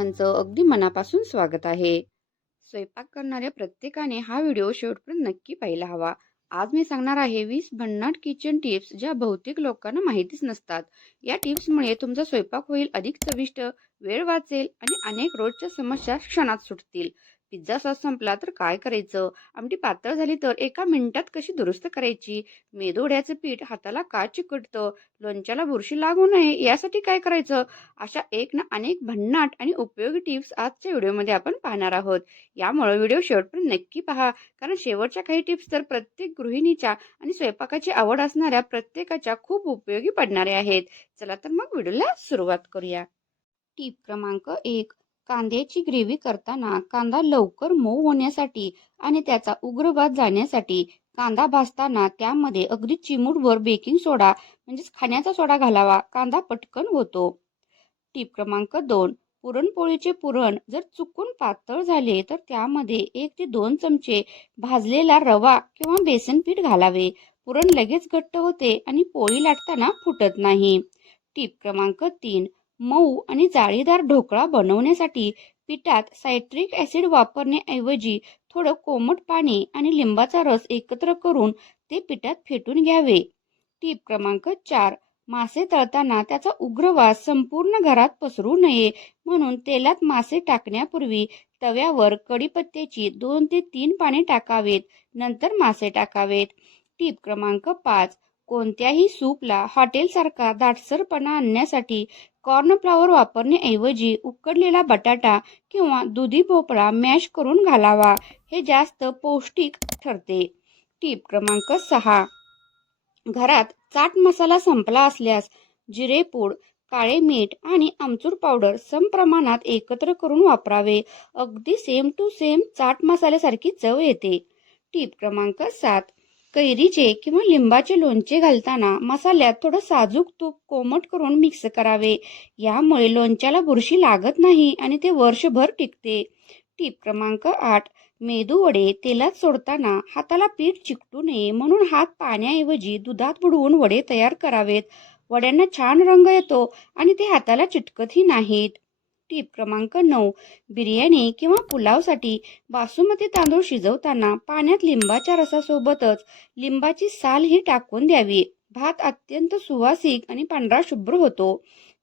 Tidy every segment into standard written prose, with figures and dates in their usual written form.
सर्वांचं अगदी मनापासून स्वागत आहे. स्वयंपाक करणाऱ्या प्रत्येकाने हा व्हिडिओ शेवटपर्यंत नक्की पाहायला हवा. आज मी सांगणार आहे 20 भन्नाट किचन टिप्स ज्या बहुतेक लोकांना माहितीच नसतात. या टिप्समुळे तुमचा स्वयंपाक होईल अधिक चविष्ट, वेळ वाचेल आणि अनेक रोजच्या समस्या क्षणात सुटतील. पिझ्झा सॉस संपला तर काय करायचं? आमटी पातळ झाली तर एका मिनिटात कशी दुरुस्त करायची? मेदूवड्याचं पीठ हाताला का चिकटतं? लोणच्याला बुरशी लागू नये यासाठी काय करायचं? अशा एक ना अनेक भन्नाट आणि उपयोगी टिप्स आजच्या व्हिडिओमध्ये आपण पाहणार आहोत. यामुळे व्हिडिओ शेवटपर्यंत नक्की पहा, कारण शेवटच्या काही टिप्स तर प्रत्येक गृहिणीच्या आणि स्वयंपाकाची आवड असणाऱ्या प्रत्येकाच्या खूप उपयोगी पडणारे आहेत. चला तर मग व्हिडिओला सुरुवात करूया. टिप क्रमांक 1. कांद्याची ग्रेव्ही करताना कांदा लवकर मऊ होण्यासाठी आणि त्याचा उग्रवाद जाण्यासाठी कांदा भाजताना त्यामध्ये अगदी चिमूटभर बेकिंग सोडा म्हणजेच खाण्याचा सोडा घालावा. कांदा पटकन होतो. टिप क्रमांक 2. पुरणपोळीचे पुरण जर चुकून पातळ झाले तर त्यामध्ये 1 ते 2 चमचे भाजलेला रवा किंवा बेसन पीठ घालावे. पुरण लगेच घट्ट होते आणि पोळी लाटताना फुटत नाही. टिप क्रमांक 3. मऊ आणि जाळीदार ढोकळा बनवण्यासाठी पिठात सायट्रिक ॲसिड वापरण्याऐवजी थोडं कोमट पाणी आणि लिंबाचा रस एकत्र करून ते पिठात फेटून घ्यावे. टिप क्रमांक 4. मासे तळताना त्याचा उग्र वास संपूर्ण घरात पसरू नये म्हणून तेलात मासे टाकण्यापूर्वी तव्यावर कढीपत्त्याची 2 ते 3 पाने टाकावेत, नंतर मासे टाकावेत. टिप क्रमांक 5. कोणत्याही सूपला हॉटेलसारखा दाटसरपणा आणण्यासाठी कॉर्नफ्लॉवर वापरण्याऐवजी उकडलेला बटाटा किंवा दुधी भोपळा मॅश करून घालावा. हे जास्त पौष्टिक ठरते. टिप क्रमांक 6. घरात चाट मसाला संपला असल्यास जिरेपूड, काळे मीठ आणि आमचूर पावडर समप्रमाणात एकत्र करून वापरावे. अगदी सेम टू सेम चाट मसाल्यासारखी चव येते. टिप क्रमांक 7. कैरीचे किंवा लिंबाचे लोणचे घालताना मसाल्यात थोडं साजूक तूप कोमट करून मिक्स करावे. यामुळे लोणच्याला बुरशी लागत नाही आणि ते वर्षभर टिकते. टिप क्रमांक 8. मेदू वडे तेलात सोडताना हाताला पीठ चिकटू नये म्हणून हात पाण्याऐवजी दुधात बुडवून वडे तयार करावेत. वड्यांना छान रंग येतो आणि ते हाताला चिटकतही नाहीत. टिप क्रमांक 9. बिर्याणी किंवा पुलावसाठी बासुमती तांदूळ शिजवताना पाण्यात लिंबाच्या रसासोबतच लिंबाची सालही टाकून द्यावी. भात अत्यंत सुवासिक आणि पांढरा शुभ्र होतो.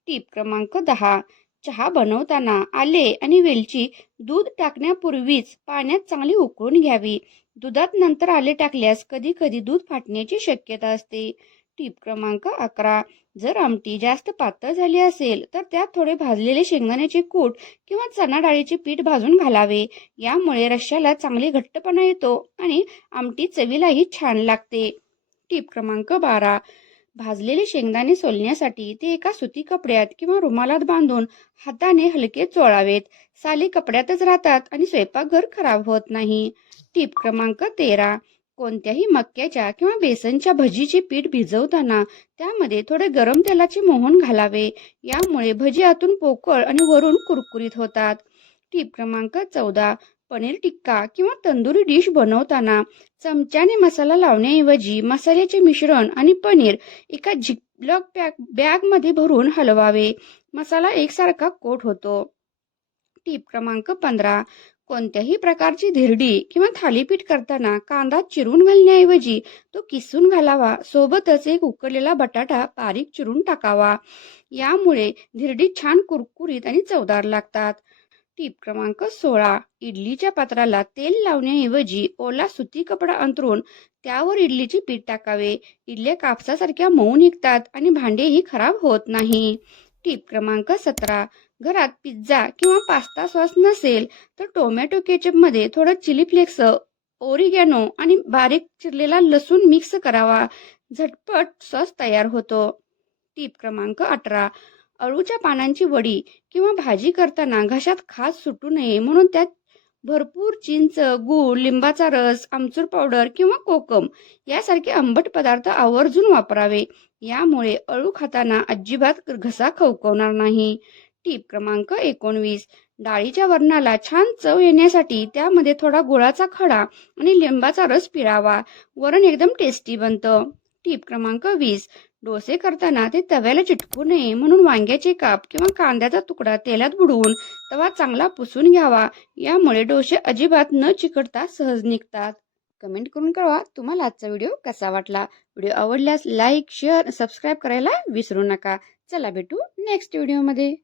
टिप क्रमांक 10. चहा बनवताना आले आणि वेलची दूध टाकण्यापूर्वीच पाण्यात चांगली उकळून घ्यावी. दुधात नंतर आले टाकल्यास कधी कधी दूध फाटण्याची शक्यता असते. टिप क्रमांक 11. जर आमटी जास्त पातळ झाली असेल तर त्यात थोडे भाजलेले शेंगदाण्याचे कूट किंवा चणा डाळीचे पीठ भाजून घालावे. यामुळे रश्श्याला चांगले घट्टपणा येतो आणि आमटी चवीलाही छान लागते. टिप क्रमांक 12. भाजलेले शेंगदाणे सोलण्यासाठी ते एका सुती कपड्यात किंवा रुमालात बांधून हाताने हलके चोळावेत. साली कपड्यातच राहतात आणि स्वयंपाकघर खराब होत नाही. टिप क्रमांक 13. कोणत्याही मक्याच्या किंवा बेसनच्या भजीचे पीठ भिजवताना त्यामध्ये थोडे गरम तेलाचे मोहन घालावे. यामुळे भजी आतून पोकळ आणि वरून कुरकुरीत होतात. टिप क्रमांक 14. पनीर टिक्का किंवा तंदुरी डिश बनवताना चमच्याने मसाला लावण्याऐवजी मसाल्याचे मिश्रण आणि पनीर एका झिपलॉक बॅगमध्ये भरून हलवावे. मसाला एकसारखा कोट होतो. टिप क्रमांक 15. कोणत्याही प्रकारची धिरडी किंवा थालीपीठ करताना कांदा चिरून घालण्याऐवजी तो किसून घालावा. सोबतच एक उकडलेला बटाटा बारीक चिरून टाकावा. यामुळे धिरडी छान कुरकुरीत आणि चवदार लागतात. टिप क्रमांक 16. इडलीच्या पात्राला तेल लावण्याऐवजी ओला सुती कपडा अंथरून त्यावर इडलीचे पीठ टाकावे. इडल्या कापसासारख्या मऊ निघतात आणि भांडेही खराब होत नाही. टिप क्रमांक 17. घरात पिझ्झा किंवा पास्ता सॉस नसेल तर टोमॅटो केचपमध्ये थोडं चिली फ्लेक्स, ओरिगॅनो आणि बारीक चिरलेला लसूण मिक्स करावा. झटपट सॉस तयार होतो. टिप क्रमांक 18. अळूच्या पानांची वडी किंवा भाजी करताना घशात खाज सुटू नये म्हणून त्यात भरपूर चिंच, गूळ, लिंबाचा रस, आमचूर पावडर किंवा कोकम यासारखे आंबट पदार्थ आवर्जून वापरावे. यामुळे अळू खाताना अजिबात घसा खवखवणार नाही. टिप क्रमांक 19. डाळीच्या वरणाला छान चव येण्यासाठी त्यामध्ये थोडा गुळाचा खडा आणि लिंबाचा रस पिळावा. वरण एकदम टेस्टी बनतं. टीप क्रमांक 20. डोसे करताना ते तव्याला चिटकू नये म्हणून वांग्याचे काप किंवा कांद्याचा तुकडा तेलात बुडवून तवा चांगला पुसून घ्यावा. यामुळे डोसे अजिबात न चिकटता सहज निघतात. कमेंट करून कळवा तुम्हाला आजचा व्हिडिओ कसा वाटला. व्हिडिओ आवडल्यास लाईक, शेअर, सबस्क्राईब करायला विसरू नका. चला भेटू नेक्स्ट व्हिडिओमध्ये.